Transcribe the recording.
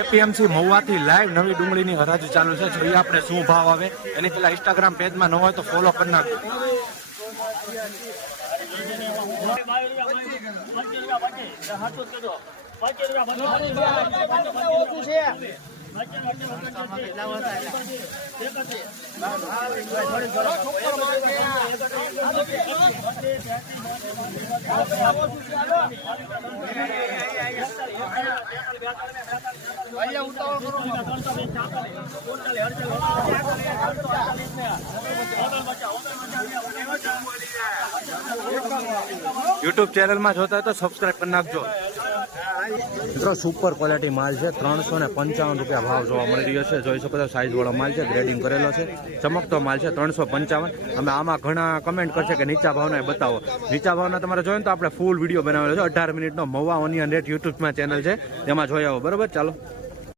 APMC મહુવાથી live નવી ડુંગળીની હરાજી ચાલુ છે. જોઈએ આપણે શું ભાવ આવે એની પેલા ઇન્સ્ટાગ્રામ પેજમાં ન હોય તો ફોલો કરી નાખજો. યુટ્યુબ ચેનલમાં જોતા હોય તો સબસ્ક્રાઇબ કરી નાખજો. મિત્રો સુપર ક્વોલિટી માલ છે. 355 રૂપિયા ભાવ જોવા મળી રહ્યો છે. જોઈ શકો છો સાઇઝ વાળો માલ છે, ગ્રેડિંગ કરેલો છે, ચમકતો માલ છે. 355. અમે આમાં ઘણા કમેન્ટ કરશે કે નીચા ભાવના બતાવો. નીચા ભાવના તમારે જોઈએ તો આપણે ફૂલ વિડીયો બનાવેલો છે 18 મિનિટનો. મહુવા ઓનિયન રેટ યુટ્યુબમાં ચેનલ છે, તેમાં જોઈ આવો. બરોબર, ચાલો.